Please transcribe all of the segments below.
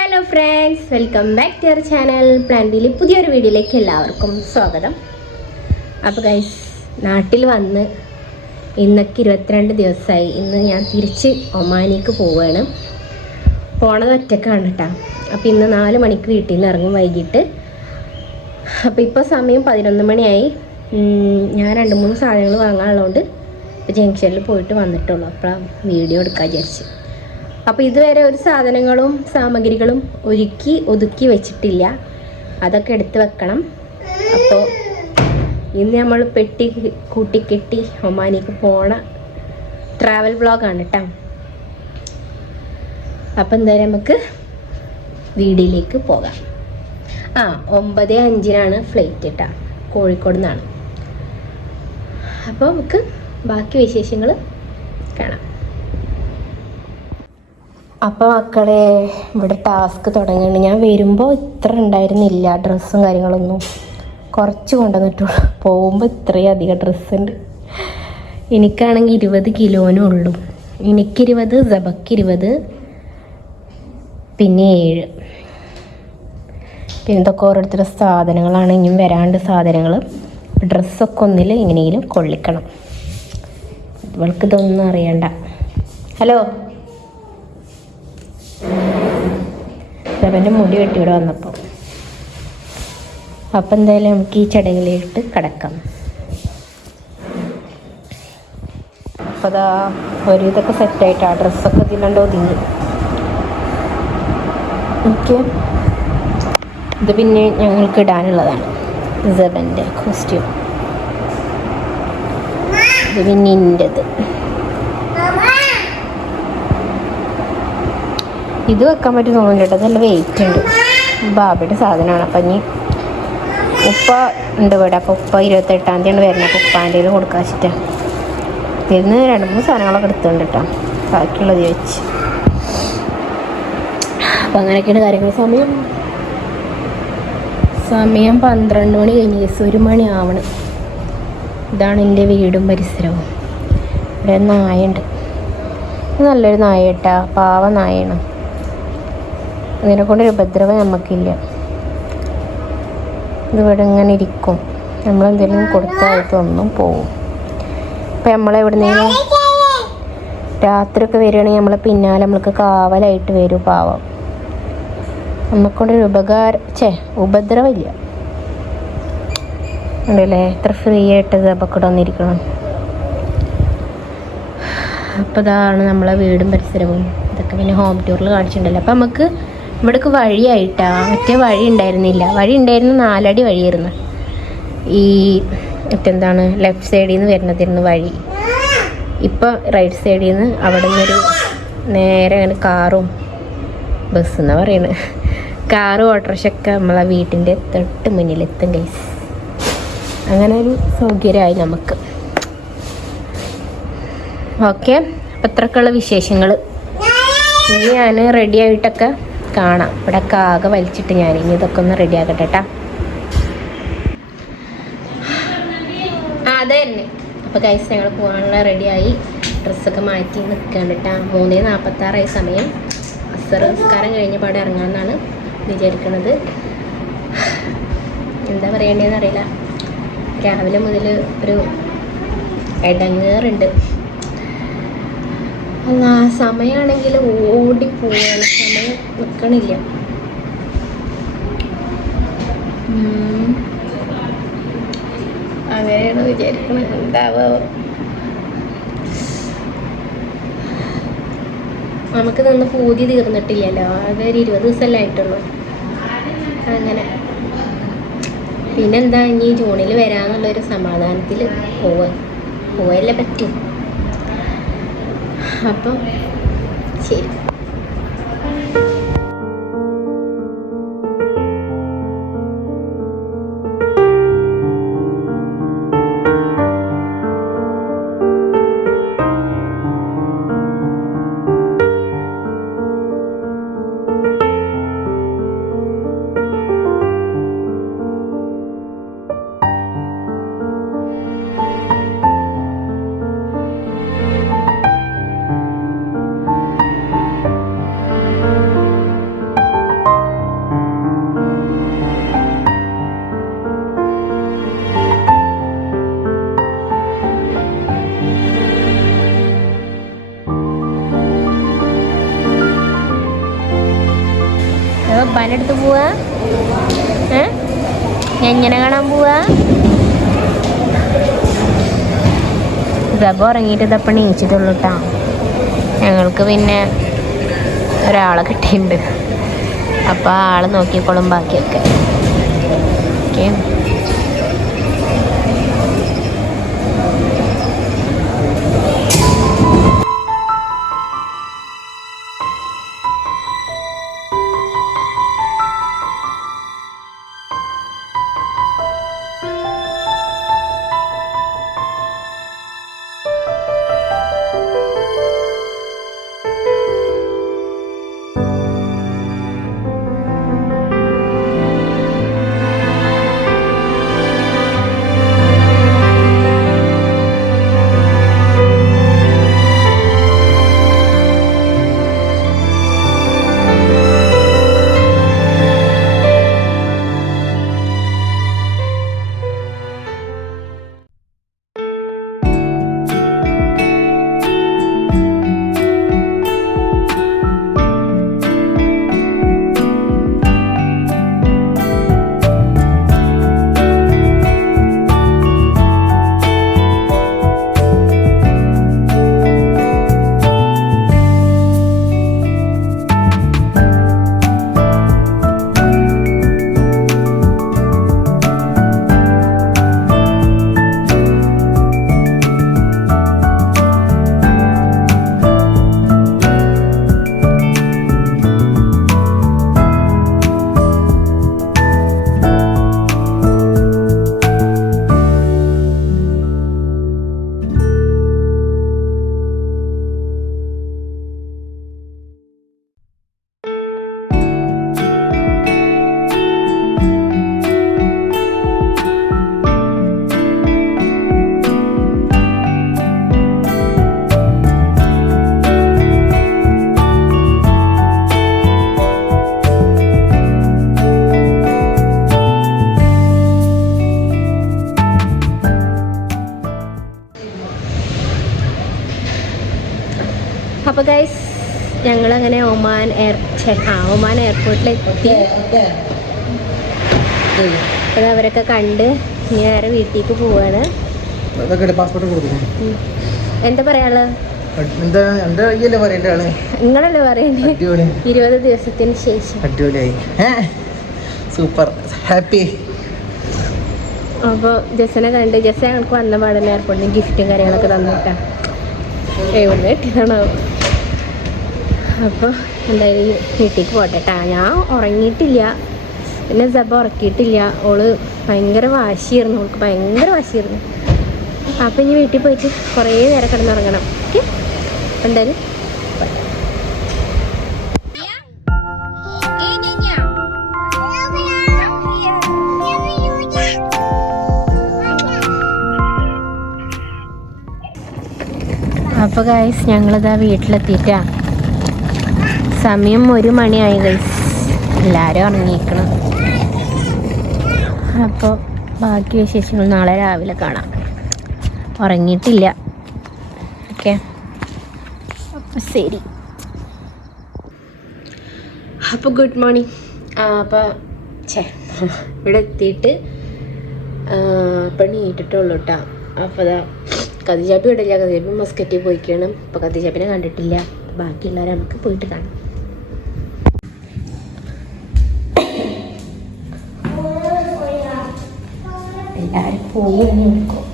Hello friends welcome back to your channel പ്ലാന്റിൽ പുതിയൊരു വീഡിയോയിലേക്ക് എല്ലാവർക്കും സ്വാഗതം. അപ്പോൾ ഗൈസ് നാട്ടിൽ വന്ന് ഇന്നൊക്കെ ഇരുപത്തിരണ്ട് ദിവസമായി. ഇന്ന് ഞാൻ തിരിച്ച് ഒമാനിക്ക് പോവുകയാണ് പോണത് ഒറ്റക്കാണ് കേട്ടോ അപ്പോൾ ഇന്ന് നാല് മണിക്ക് വീട്ടിൽ നിന്ന് ഇറങ്ങും വൈകിട്ട്. അപ്പോൾ ഇപ്പോൾ സമയം പതിനൊന്ന് മണിയായി. ഞാൻ രണ്ട് മൂന്ന് സാധനങ്ങൾ വാങ്ങാനുള്ളതുകൊണ്ട് ഇപ്പോൾ ജംഗ്ഷനിൽ പോയിട്ട് വന്നിട്ടുള്ളൂ. അപ്പോൾ വീഡിയോ എടുക്കാൻ വിചാരിച്ചു. അപ്പോൾ ഇതുവരെ ഒരു സാധനങ്ങളും സാമഗ്രികളും ഒരുക്കി ഒതുക്കി വെച്ചിട്ടില്ല. അതൊക്കെ എടുത്ത് വെക്കണം. അപ്പോൾ ഇന്ന് നമ്മൾ പെട്ടി കൂട്ടിക്കെട്ടി ഒമാനിക്ക് പോണ ട്രാവൽ ബ്ലോഗാണ് കേട്ടോ അപ്പം എന്തായാലും നമുക്ക് വീടിലേക്ക് പോകാം. ആ ഒമ്പത് അഞ്ചിനാണ് ഫ്ലൈറ്റ് കേട്ടോ കോഴിക്കോട് നിന്നാണ്. അപ്പോൾ നമുക്ക് ബാക്കി വിശേഷങ്ങൾ കാണാം. അപ്പോൾ മക്കളെ ഇവിടെ ടാസ്ക് തുടങ്ങിയിട്ടുണ്ട് ഞാൻ വരുമ്പോൾ ഇത്ര ഉണ്ടായിരുന്നില്ല ഡ്രസ്സും കാര്യങ്ങളൊന്നും. കുറച്ച് കൊണ്ടുവന്നിട്ടുള്ളൂ. പോകുമ്പോൾ ഇത്രയും അധികം ഡ്രസ്സുണ്ട്. എനിക്കാണെങ്കിൽ ഇരുപത് കിലോനും ഉള്ളൂ. എനിക്കിരുപത് സബക്കിരുപത് പിന്നെ ഏഴ്. പിന്നെ ഇതൊക്കെ ഓരോരുത്തരുടെ സാധനങ്ങളാണ്. ഇനിയും വരാണ്ട് സാധനങ്ങൾ ഡ്രസ്സൊക്കെ ഒന്നിൽ എങ്ങനെയെങ്കിലും കൊള്ളിക്കണം. ഇവൾക്ക് ഇതൊന്നും അറിയണ്ട. ഹലോ? അവന്റെ മുടി വെട്ടി ഇവിടെ വന്നപ്പോൾ അപ്പം എന്തായാലും നമുക്ക് ഈ ചടങ്ങിലേക്ക് കിടക്കാം. അപ്പോൾ അതാ ഒരു ഇതൊക്കെ സെറ്റായിട്ട് ആ ഡ്രസ്സൊക്കെ തിന്നണ്ടോ ഒതുങ്ങി ഓക്കെ. ഇത് പിന്നെ ഞങ്ങൾക്ക് ഇടാനുള്ളതാണ്. സെബന്റെ കോസ്റ്റ്യൂം ഇത് പിന്നെ ഇന്റെത്. ഇത് വെക്കാൻ പറ്റും തോന്നുന്നു കേട്ടോ. നല്ല വെയിറ്റ് ഉണ്ട്. ബാബയുടെ സാധനമാണ്. അപ്പം ഇനി ഉപ്പ ഉണ്ട് ഇവിടെ. അപ്പോൾ ഉപ്പ ഇരുപത്തെട്ടാം തീയതിയാണ് വരുന്നത്. അപ്പോൾ ഉപ്പാന്റെ കയ്യിൽ കൊടുക്കാൻ വെച്ചിട്ടാണ് ഇതിൽ നിന്ന് രണ്ട് മൂന്ന് സാധനങ്ങളൊക്കെ എടുത്തുണ്ട് കേട്ടോ. ബാക്കിയുള്ളത് വെച്ച്. അപ്പം അങ്ങനെയൊക്കെയാണ് കാര്യങ്ങൾ. സമയം? സമയം പന്ത്രണ്ട് മണി കഴിഞ്ഞ്. ഒരു മണി ആവണം. ഇതാണ് എന്റെ വീടും പരിസരവും. ഇവിടെ നായ നായുണ്ട് നല്ലൊരു നായ കേട്ടാ. പാവ നായയാണ്. ഇതിനെ കൊണ്ട് ഒരു ഉപദ്രവം നമുക്കില്ല. ഇതിവിടെ ഇങ്ങനെ ഇരിക്കും. നമ്മളെന്തെങ്കിലും കൊടുത്താൽ ഇതൊന്നും പോവും. ഇപ്പം നമ്മളെവിടുന്നേലും രാത്രിയൊക്കെ വരികയാണെങ്കിൽ നമ്മളെ പിന്നാലെ നമ്മൾക്ക് കാവലായിട്ട് വരും പാവം. നമുക്കൊണ്ടൊരു ഉപകാര ചേ ഉപദ്രവമില്ല. ഉണ്ടല്ലേ? എത്ര ഫ്രീ ആയിട്ട് ഇതൊക്കെ വന്നിരിക്കണം. അപ്പോൾ ഇതാണ് നമ്മളെ വീടും പരിസരവും. ഇതൊക്കെ പിന്നെ ഹോം ടൂറിൽ കാണിച്ചിട്ടുണ്ടല്ലോ. അപ്പോൾ നമുക്ക് ഇവിടേക്ക് വഴിയായിട്ടാ. മറ്റേ വഴി ഉണ്ടായിരുന്നില്ല വഴി ഉണ്ടായിരുന്ന നാലടി വഴിയായിരുന്നു. ഈ മറ്റെന്താണ്? ലെഫ്റ്റ് സൈഡിൽ നിന്ന് വരുന്നതായിരുന്നു വഴി. ഇപ്പം റൈറ്റ് സൈഡിൽ നിന്ന് അവിടെ നിന്നൊരു നേരെ അങ്ങനെ കാറും ബസ് എന്നാ പറയുന്നത് കാറും ഓട്ടോറിക്ഷയൊക്കെ നമ്മളെ വീട്ടിന്റെ തൊട്ട് മുന്നിലെത്തും കൈസ് അങ്ങനെ ഒരു സൗകര്യമായി നമുക്ക്. ഓക്കെ. അപ്പം അത്രക്കുള്ള വിശേഷങ്ങൾ ഇനി ഞാൻ റെഡി ആയിട്ടൊക്കെ കാണാം. ഇവിടെ ആകെ വലിച്ചിട്ട് ഞാൻ ഇനി ഇതൊക്കെ ഒന്ന് റെഡി ആക്കട്ടെ കേട്ടാ അതെ തന്നെ. അപ്പോൾ കൈസ് ഞങ്ങൾ പോകാനുള്ള റെഡിയായി ഡ്രസ്സൊക്കെ മാറ്റി നിൽക്കുകയാണ് കേട്ടാ മൂന്നേ നാൽപ്പത്താറായി സമയം. അസർ കഴിഞ്ഞ പാടെ ഇറങ്ങാമെന്നാണ് വിചാരിക്കുന്നത് എന്താ പറയേണ്ടതെന്ന് അറിയില്ല. രാവിലെ മുതൽ ഒരു ഇടങ്ങേറുണ്ട്. സമയമാണെങ്കിൽ ഓടിപ്പോവാണ് സമയം നിൽക്കണില്ല. അങ്ങനെയാണ് വിചാരിക്കണത് എന്താവോ. നമുക്ക് നിന്ന് പൂതി തീർന്നിട്ടില്ലല്ലോ. ആകെ ഒരു ഇരുപത് ദിവസമല്ലേ ആയിട്ടുള്ളൂ. അങ്ങനെ. പിന്നെന്താ ഇനി ജൂണിൽ വരാന്നുള്ളൊരു സമാധാനത്തിൽ പോവുക പോവല്ലേ പറ്റും. അപ്പം ശരി. ഉപ്പാന്റെ ഉപ്പാനെടുത്ത് പോവാ എങ്ങനെ കാണാൻ പോവാ? ഗബ ഉറങ്ങിയിട്ട് ഇതപ്പം നീച്ചിട്ടുള്ളൂ കേട്ടോ ഞങ്ങൾക്ക് പിന്നെ ഒരാളെ കിട്ടിയിട്ടുണ്ട്. അപ്പോൾ ആൾ നോക്കിക്കോളും ബാക്കിയൊക്കെ. ഓക്കെ? അപ്പോൾ ഗൈസ് ഞങ്ങളങ്ങനെ ഒമാൻ എയർ ആ ഒമാൻ എയർപോർട്ടിലെത്തി. അത് അവരൊക്കെ കണ്ട് ഇനി നേരെ വീട്ടിലേക്ക് പോവാണ്. എന്താ ആൾ? നിങ്ങളല്ലേ പറയണ്ടേ? ഇരുപത് ദിവസത്തിന് ശേഷം. അടിപൊളിയായി. സൂപ്പർ. ഹാപ്പി. അപ്പോൾ ജസനെ കണ്ട് ജസ ഞങ്ങൾക്ക് വന്ന പാടുന്ന എയർപോർട്ടിൽ ഗിഫ്റ്റും കാര്യങ്ങളൊക്കെ തന്നിട്ടാ. എവിടെ കിട്ടിയതാണോ? അപ്പോൾ എന്തായാലും വീട്ടിലേക്ക് പോട്ടെ ട്ടാ. ഞാൻ ഉറങ്ങിയിട്ടില്ല. പിന്നെ ജബ ഉറക്കിയിട്ടില്ല. ഓൾ ഭയങ്കര വാശിയായിരുന്നു. ഓൾക്ക് ഭയങ്കര വാശിയായിരുന്നു. അപ്പം ഇനി വീട്ടിൽ പോയിട്ട് കുറേ നേരം കിടന്നുറങ്ങണം. ഓക്കെ? എന്തായാലും അപ്പോൾ ഗായ്സ് ഞങ്ങളിതാ വീട്ടിലെത്തിയിട്ടാ. സമയം ഒരു മണിയായി ഗൈസ് എല്ലാവരും ഉറങ്ങിയിരിക്കണം. അപ്പോൾ ബാക്കി വിശേഷങ്ങൾ നാളെ രാവിലെ കാണാം. ഉറങ്ങിയിട്ടില്ല. ഓക്കെ. അപ്പോൾ ശരി. അപ്പോൾ ഗുഡ് മോർണിംഗ് അപ്പോൾ ചേ ഇവിടെ എത്തിയിട്ട് പണി ഇട്ടിട്ടുള്ളൂ കേട്ടോ അപ്പോൾ അതാ കതിചാപ്പി ഇടില്ല കതിചാപ്പി മസ്കറ്റിൽ പോയിക്കാണ്. അപ്പോൾ കതിചാപ്പിനെ കണ്ടിട്ടില്ല. ബാക്കിയുള്ളവരെ നമുക്ക് പോയിട്ട് കാണാം. എല്ലാവരും പോകും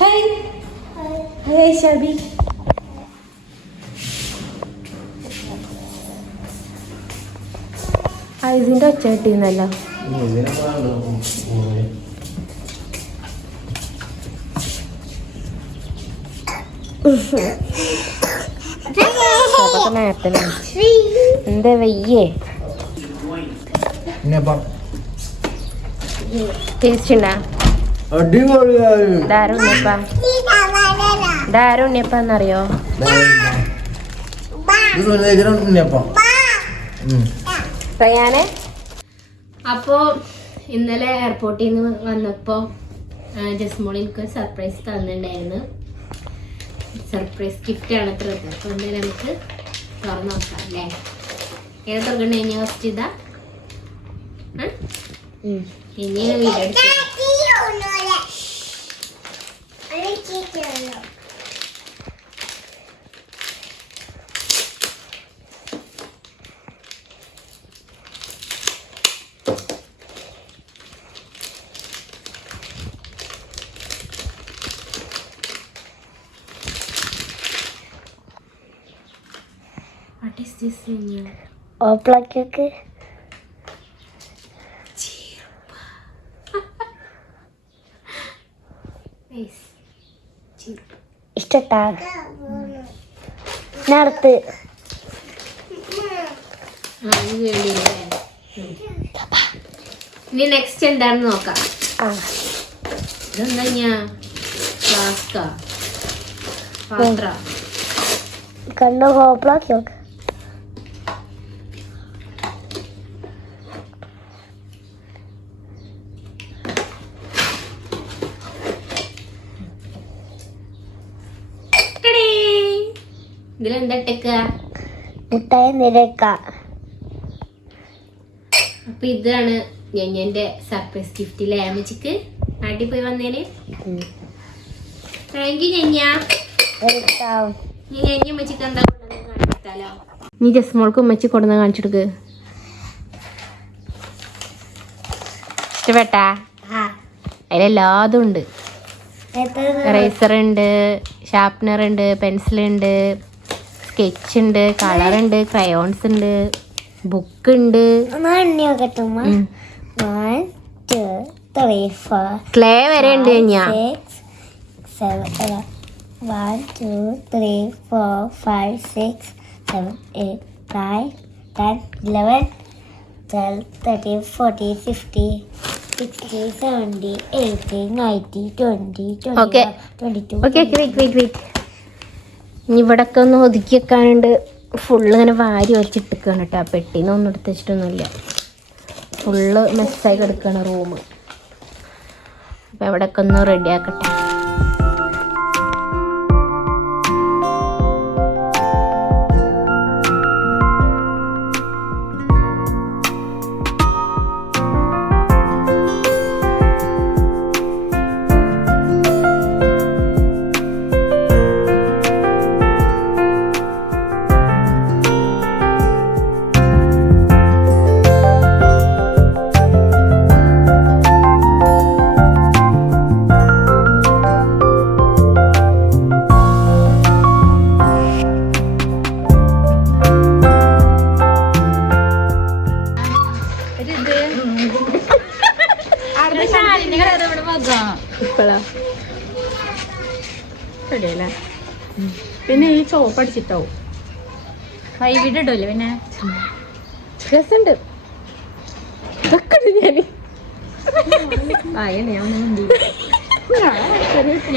ഹായ് Hey, ഷാബി ഐസിന്റെ ഒച്ച കിട്ടിയെന്നല്ലോ അതൊക്കെ നേരത്തെ. എന്താ വയ്യേ? ഇനിയപ്പം ടേസ്റ്റ് ഉണ്ടാ അടിപൊളിയായി ഇതാരും ഉണ്ണിയപ്പ ഇതാരും ഉണ്ണിയപ്പ എന്നറിയോ റയാനെ? അപ്പോൾ ഇന്നലെ എയർപോർട്ടിൽ നിന്ന് വന്നപ്പോ ജസ്മോൾ എനിക്ക് സർപ്രൈസ് തന്നിട്ടുണ്ടായിരുന്നു. സർപ്രൈസ് ഗിഫ്റ്റ് ആണ് അത്ര അപ്പൊ ഇന്നലെ നമുക്ക് തുറന്നു നോക്കാം അല്ലേ? ഏത് തുറക്കണ്ടേ? ഇനി ഫസ്റ്റ് ഇതാ? ഇനി What is this in ഓപ്ലക്കൊക്കെ Oh, Cheap. ഇഷ്ടട്ടാ നടത്ത് ആ, ഇത് വേണ്ടിയില്ലേ? ഇനി നെക്സ്റ്റ് എന്താണെന്ന് നോക്കാം. ഇതെന്താ ഞാൻ ഫ്ലാസ്കാ പാത്ര കണ്ടോ ഓപ്ലാക്കി നോക്ക്. ഇതിലെന്താ ഇട്ടേക്കുക മുട്ടായി നിരക്ക അപ്പൊ ഇതാണ് ഞഞ്ഞന്റെ സർപ്രൈസ് ഗിഫ്റ്റ് ഇല്ലേ അമ്മച്ചിക്ക്? നാട്ടിൽ പോയി വന്നേന്? Thank you ഞഞ്ഞ. ഞഞ്ഞ അമ്മച്ചിക്ക് എന്താ കൊണ്ടുവന്ന് നീ ജസ്മോൾക്ക് മോൾക്ക് ഉമ്മച്ചി കൊണ്ടുവന്ന് കാണിച്ചെടുക്ക് ഇഷ്ടപ്പെട്ടാ? അതിലെല്ലാതും ഉണ്ട് റേസർ ഉണ്ട് ഷാർപ്നർ ഉണ്ട് പെൻസിൽ ഉണ്ട്. സ്കെച്ച് ഉണ്ട് കളർ ഉണ്ട് ക്രയോൺസ് ഉണ്ട് ബുക്ക് ഉണ്ട്. ക്ലേ വരെ ഉണ്ട് ഞാൻ. Okay okay wait wait wait ഇനി ഇവിടൊക്കെ ഒന്ന് ഒതുക്കി വെക്കാനുണ്ട്. ഫുള്ള് ഇങ്ങനെ വാരി വലിച്ചിട്ടിക്കാണ് കേട്ടോ. ആ പെട്ടിന്ന് ഒന്നും എടുത്ത് വെച്ചിട്ടൊന്നുമില്ല. ഫുള്ള് മെസ്സായി കിടക്കുകയാണ് റൂം അപ്പം എവിടെയൊക്കെ ഒന്ന് റെഡി ശരിയല്ലേ പിന്നെ ഈ ചോപ്പ് അടിച്ചിട്ടാവും. വൈകിട്ട് ഇടൂല്ലേ പിന്നെ? രസമുണ്ട് ഇതൊക്കെ ഞാൻ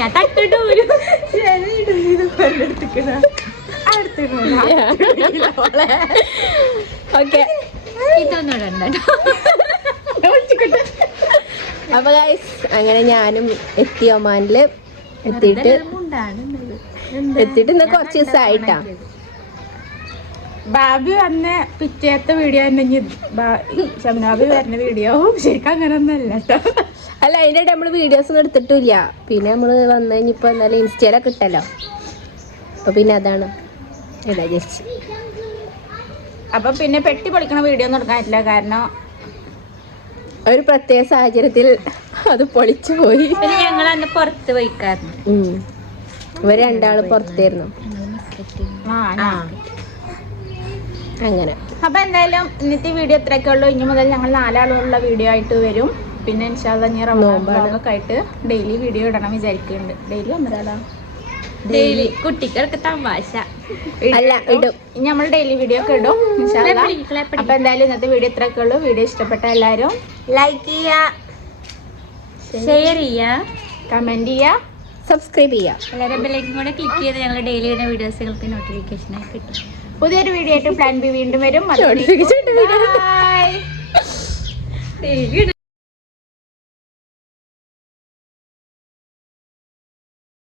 ഞാൻ തട്ടിട്ട് വരും ഓക്കെ. ഇതൊന്നും ഇടണ്ട അപ്പൊ അങ്ങനെ ഞാനും എത്തി ഒമാനിൽ. എത്തിയിട്ട് എത്തിയിട്ട് ഇന്ന് കുറച്ച് ദിവസമായിട്ടാ. ബാബി വന്ന പിറ്റേത്തെ വീഡിയോ തന്നെ ഷംനാബി വരുന്ന വീഡിയോ ശരിക്കും അങ്ങനെ ഒന്നും അല്ല കേട്ടോ അല്ല അതിന്റെ നമ്മൾ വീഡിയോസ് ഒന്നും എടുത്തിട്ടില്ല. പിന്നെ നമ്മൾ വന്നു കഴിഞ്ഞപ്പോ എന്നാലും ഇൻസ്റ്റയിലൊക്കെ ഇട്ടല്ലോ അപ്പൊ പിന്നെ അതാണ്. ഇതാ ജസ്റ്റ്. അപ്പൊ പിന്നെ പെട്ടി പൊളിക്കണ വീഡിയോ ഒന്നും എടുക്കാൻ പറ്റില്ല കാരണം ഒരു പ്രത്യേക സാഹചര്യത്തിൽ അത് പൊളിച്ചു പോയി. ഞങ്ങൾ അന്ന് പുറത്ത് പോയിക്കായിരുന്നു. ഉം. ഇവർ രണ്ടാൾ പുറത്തായിരുന്നു അങ്ങനെ. അപ്പൊ എന്തായാലും ഇന്നത്തെ വീഡിയോ ഇത്രയൊക്കെ ഉള്ളൂ. ഇനി മുതൽ ഞങ്ങൾ നാലാളുള്ള വീഡിയോ ആയിട്ട് വരും. പിന്നെ ഇൻഷാല്ല ഞാൻ റമദാനൊക്കെ ആയിട്ട് ഡെയിലി വീഡിയോ ഇടണം വിചാരിക്കുന്നുണ്ട് ഡെയിലി ഒന്നരാളാ ഡെയിലി. കുട്ടികൾക്ക് തമാശ. അല്ല, ഇടും. ഇനി നമ്മൾ ഡെയിലി വീഡിയോ ഒക്കെ ഇടും. അപ്പൊ എന്തായാലും ഇന്നത്തെ വീഡിയോ ഇത്രയൊക്കെ ഉള്ളൂ. വീഡിയോ ഇഷ്ടപ്പെട്ട എല്ലാരും ലൈക്ക് ചെയ്യാ. ഷെയർ ചെയ്യുക കമന്റ് ചെയ്യുക സബ്സ്ക്രൈബ് ചെയ്യുക ബെല്ലൈക്കും കൂടെ ക്ലിക്ക് ചെയ്ത് ഞങ്ങൾ ഡെയിലി വരുന്ന വീഡിയോസുകൾക്ക് നോട്ടിഫിക്കേഷൻ ആയി കിട്ടും. പുതിയൊരു വീഡിയോ ആയിട്ട് പ്ലാൻ ബി വീണ്ടും വരും.